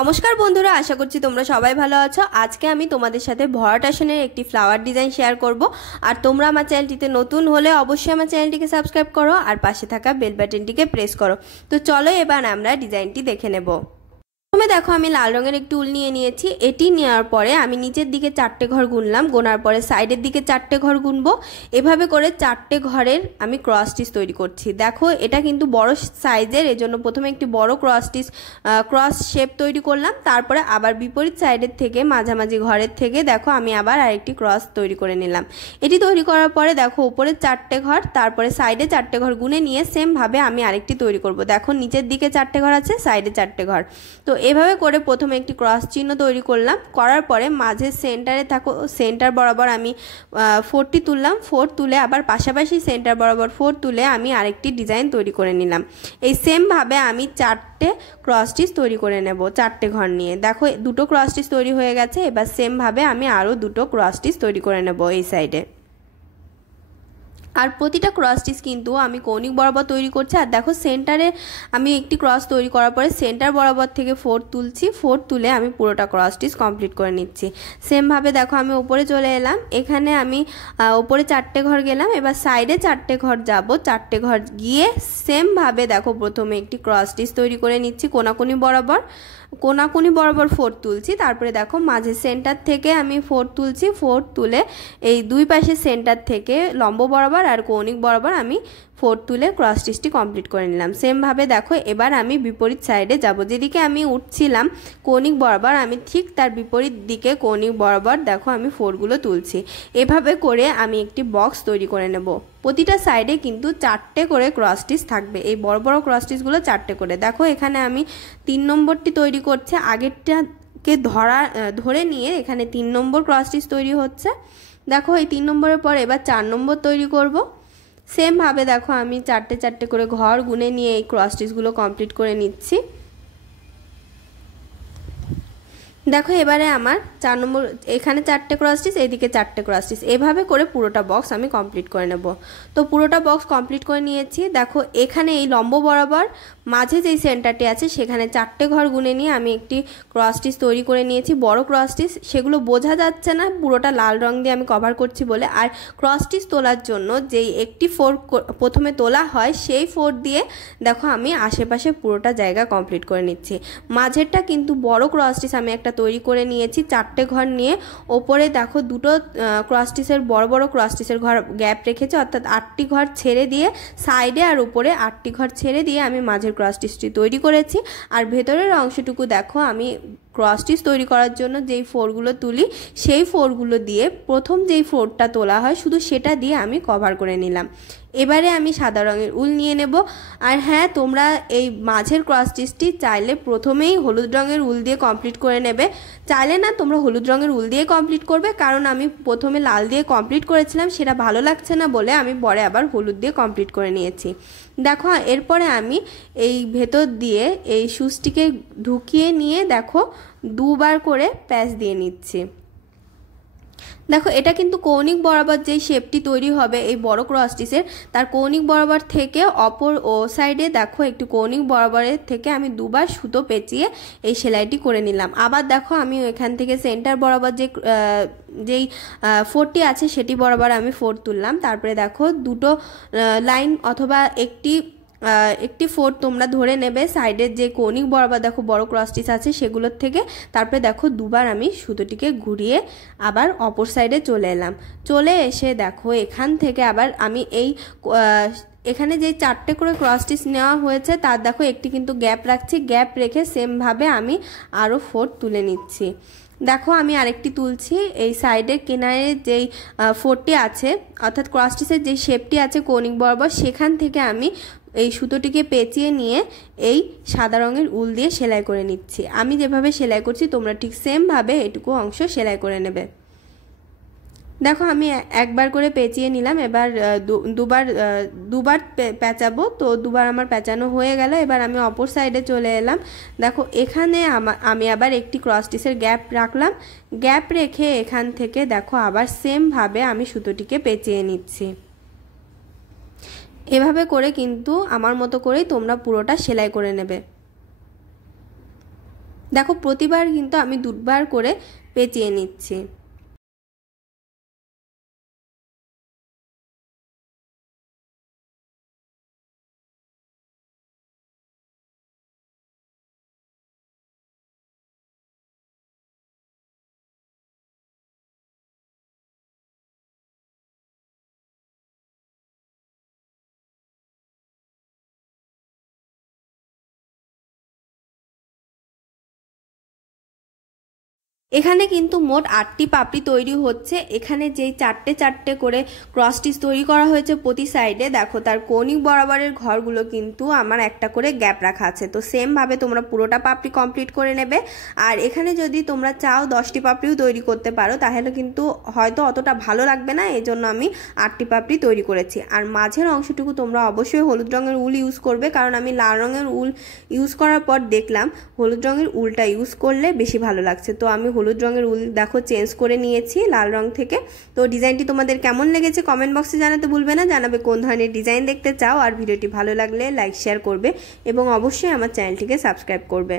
নমস্কার বন্ধুরা, আশা করছি তোমরা সবাই ভালো আছো। আজকে আমি তোমাদের সাথে ভরাট আসনের একটি ফ্লাওয়ার ডিজাইন শেয়ার করব। আর তোমরা আমার চ্যানেলটিতে নতুন হলে অবশ্যই আমার চ্যানেলটিকে সাবস্ক্রাইব করো আর পাশে থাকা বেল বাটনটিকে প্রেস করো। তো চলো এবার আমরা ডিজাইনটি দেখে নেব। প্রথমে দেখো আমি লাল রঙের একটি উল নিয়ে নিয়েছি। এটি নেওয়ার পরে আমি নিচের দিকে 4টে ঘর গুনলাম, গোনার পরে সাইডের দিকে 4টে ঘর গুনবো। এভাবে করে 4টে ঘরের আমি ক্রস স্টিচ তৈরি করছি। দেখো এটা কিন্তু বড় সাইজের, এজন্য প্রথমে একটি বড় ক্রস শেপ তৈরি করলাম। তারপরে আবার বিপরীত সাইডের থেকে মাঝামাঝি ঘরের থেকে দেখো আমি আবার আরেকটি ক্রস তৈরি করে নিলাম। এটি তৈরি করার পরে দেখো উপরে 4টে ঘর, তারপরে সাইডে 4টে ঘর গুনে নিয়ে সেম ভাবে আমি আরেকটি তৈরি করব। দেখো নিচের দিকে 4টে ঘর আছে, সাইডে 4টে ঘর। তো এভাবে করে প্রথমে একটি ক্রস চিহ্ন তৈরি করলাম। করার পরে মাঝের সেন্টারে থাকো সেন্টার বরাবর আমি 4টি তুললাম। 4 তুলে আবার পাশাপাশি সেন্টার বরাবর 4 তুলে আমি আরেকটি ডিজাইন তৈরি করে নিলাম। এই সেম ভাবে আমি 4টে ক্রস স্টিচ তৈরি করে নেব 4টে ঘর নিয়ে। দেখো দুটো ক্রস স্টিচ তৈরি হয়ে গেছে। এবার সেম ভাবে আমি আরও দুটো ক্রস স্টিচ তৈরি করে নেব এই সাইডে। আর প্রতিটা ক্রস স্টিচ কিন্তু আমি কৌণিক বরাবর তৈরি করছি। আর দেখো সেন্টারে আমি একটি ক্রস তৈরি করার পরে সেন্টার বরাবর থেকে 4 তুলছি। 4 তুলে আমি পুরোটা ক্রস স্টিচ কমপ্লিট করে নিচ্ছি। সেম ভাবে দেখো আমি উপরে চলে এলাম। এখানে আমি উপরে 4টে ঘর গেলাম, এবার সাইডে 4টে ঘর যাব। 4টে ঘর গিয়ে সেম ভাবে দেখো প্রথমে একটি ক্রস স্টিচ তৈরি করে নিচ্ছি কোনাকুনি বরাবর। 4 তুলছি। তারপরে দেখো মাঝে সেন্টার থেকে আমি 4 তুলছি। 4 তুলে এই দুই পাশে সেন্টার থেকে লম্ব বরাবর আর কৌণিক বরাবর আমি 4 তুলে ক্রস স্টিচটি কমপ্লিট করে নিলাম। সেম ভাবে দেখো এবার আমি বিপরীত সাইডে যাব। যেদিকে আমি উঠছিলাম কৌণিক বরাবর, আমি ঠিক তার বিপরীত দিকে কৌণিক বরাবর দেখো আমি 4গুলো তুলছি। এভাবে করে আমি একটি বক্স তৈরি করে নেব। প্রতিটা সাইডে কিন্তু 4টে করে ক্রস স্টিচ থাকবে। এই বড় বড় ক্রস স্টিচগুলো 4টে করে। দেখো এখানে আমি 3 নম্বরটি তৈরি করছি। আগেরটাকে ধরে নিয়ে এখানে 3 নম্বর ক্রস স্টিচ তৈরি হচ্ছে। দেখো এই 3 নম্বরের পর এবার 4 নম্বর তৈরি করব। সেম ভাবে দেখো আমি 4টে করে ঘর গুনে নিয়ে এই ক্রস স্টিচগুলো কমপ্লিট করে নিচ্ছি। দেখো এবারে আমার 4 নম্বর এখানে 4টে ক্রস স্টিচ, এইদিকে 4টে ক্রস স্টিচ। এভাবে করে পুরোটা বক্স আমি কমপ্লিট করে নেব। তো পুরোটা বক্স কমপ্লিট করে নিয়েছি। দেখো এখানে এই লম্ব বরাবর মাঝে যেই সেন্টারটি আছে সেখানে 4টে ঘর গুনে নিয়ে আমি একটি ক্রস স্টিচ তৈরি করে নিয়েছি, বড় ক্রস স্টিচ। সেগুলো বোঝা যাচ্ছে না, পুরোটা লাল রং দিয়ে আমি কভার করছি বলে। আর ক্রস স্টিচ তোলার জন্য যেই একটি 4 প্রথমে তোলা হয় সেই 4 দিয়ে দেখো আমি আশেপাশে পুরোটা জায়গা কমপ্লিট করে নিচ্ছি। মাঝেরটা কিন্তু বড় ক্রস স্টিচ আমি একটা তৈরি করে নিয়েছি 4টে ঘর নিয়ে। ওপরে দেখো দুটো ক্রস স্টিচের বড় বড় ক্রস স্টিচের ঘর গ্যাপ রেখেছি, অর্থাৎ 8টি ঘর ছেড়ে দিয়ে সাইডে আর উপরে 8টি ঘর ছেড়ে দিয়ে আমি মাঝের ক্রস স্টিচটি তৈরি করেছি। আর ভেতরের অংশটুকু দেখো আমি ক্রস স্টিচ তৈরি করার জন্য যেই 4গুলো তুলি সেই 4গুলো দিয়ে প্রথম যেই 4টা তোলা হয় শুধু সেটা দিয়ে আমি কভার করে নিলাম। এবারে আমি সাদা রঙের উল নিয়ে নেব। আর হ্যাঁ, তোমরা এই মাঝের ক্রস স্টিচটি চাইলে প্রথমেই হলুদ রঙের উল দিয়ে কমপ্লিট করে নেবে। চাইলে না তোমরা হলুদ রঙের উল দিয়ে কমপ্লিট করবে, কারণ আমি প্রথমে লাল দিয়ে কমপ্লিট করেছিলাম, সেটা ভালো লাগছে না বলে আমি পরে আবার হলুদ দিয়ে কমপ্লিট করে নিয়েছি। দেখো এরপরে আমি এই ভেতর দিয়ে এই সুচটিকে ঢুকিয়ে নিয়ে দেখো 2বার করে প্যাচ দিয়ে নিচ্ছি। দেখো এটা কিন্তু কৌণিক বরাবর যেই শেপটি তৈরি হবে এই বড় ক্রস স্টিচের, তার কৌণিক বরাবর থেকে অপর সাইডে দেখো একটু কৌণিক বরাবরের থেকে আমি 2বার সুতো পেঁচিয়ে এই সেলাইটি করে নিলাম। আবার দেখো আমি এখান থেকে সেন্টার বরাবর যেই 4টি আছে সেটি বরাবর আমি 4 তুললাম। তারপরে দেখো দুটো লাইন অথবা একটি 4 তোমরা ধরে নেবে সাইডের যে কৌণিক বরাবর দেখো বড় ক্রস স্টিচ আছে সেগুলোর থেকে। তারপরে দেখো 2বার আমি সুতোটিকে ঘুরিয়ে আবার অপর সাইডে চলে এলাম। চলে এসে দেখো এখান থেকে আবার আমি এখানে যে 4টে করে ক্রস স্টিচ নেওয়া হয়েছে তার দেখো একটি কিন্তু গ্যাপ রাখছি। গ্যাপ রেখে সেম ভাবে আমি আরও 4 তুলে নিচ্ছি। দেখো আমি আরেকটি তুলছি। এই সাইডের কিনারে যেই 4টি আছে অর্থাৎ ক্রস স্টিচের যে শেপটি আছে কৌণিক বরাবর সেখান থেকে আমি এই সুতোটিকে পেঁচিয়ে নিয়ে এই সাদা রঙের উল দিয়ে সেলাই করে নিচ্ছি। আমি যেভাবে সেলাই করছি তোমরা ঠিক সেম ভাবে এটুকু অংশ সেলাই করে নেবে। দেখো আমি একবার করে পেঁচিয়ে নিলাম। এবার দুবার পেঁচাবো। তো 2বার আমার পেঁচানো হয়ে গেল। এবার আমি অপর সাইডে চলে এলাম। দেখো এখানে আমি আবার একটি ক্রস স্টিচের গ্যাপ রাখলাম। গ্যাপ রেখে এখান থেকে দেখো আবার সেম ভাবে আমি সুতোটিকে পেঁচিয়ে নিচ্ছি। এভাবে করে কিন্তু আমার মতো করেই তোমরা পুরোটা সেলাই করে নেবে। দেখো প্রতিবার কিন্তু আমি দুবার করে পেঁচিয়ে নিচ্ছি। এখানে কিন্তু মোট 8টি পাপড়ি তৈরি হচ্ছে। এখানে যেই চারটে চারটে করে ক্রস স্টিচ তৈরি করা হয়েছে প্রতি সাইডে, দেখো তার কৌণিক বরাবরের ঘরগুলো কিন্তু আমার একটা করে গ্যাপ রাখা আছে। তো সেম ভাবে তোমরা পুরোটা পাপড়ি কমপ্লিট করে নেবে। আর এখানে যদি তোমরা চাও 10টি পাপড়িও তৈরি করতে পারো, তাহলে কিন্তু হয়তো অতটা ভালো লাগবে না, এই জন্য আমি 8টি পাপড়ি তৈরি করেছি। আর মাঝের অংশটুকু তোমরা অবশ্যই হলুদ রঙের উল ইউজ করবে, কারণ আমি লাল রঙের উল ইউজ করার পর দেখলাম হলুদ রঙের উলটা ইউজ করলে বেশি ভালো লাগছে। তো আমি হলুদ রঙের উল দেখো চেঞ্জ করে নিয়েছি লাল রং থেকে। তো ডিজাইনটি তোমাদের কেমন লেগেছে কমেন্ট বক্সে জানাতে ভুলবে না, জানাবে কোন ধরনের ডিজাইন দেখতে চাও। আর ভিডিওটি ভালো লাগলে লাইক শেয়ার করবে এবং অবশ্যই আমার চ্যানেলটিকে সাবস্ক্রাইব করবে।